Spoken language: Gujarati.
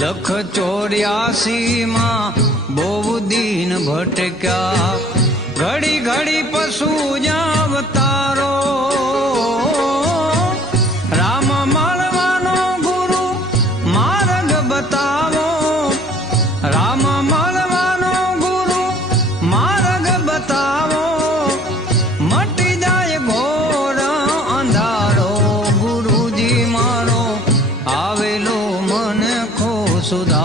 લખ 84 માં બહુ દીન ભટક્યા, ઘડી ઘડી પશુ અવતારો. રામ મળવાનો ગુરુ માર્ગ બતાવો, રામ મળવાનો ગુરુ માર્ગ બતાવો. મટી જાય ઘોર અંધારો, ગુરુજી મારો આવેલો મને ખો સુધારો.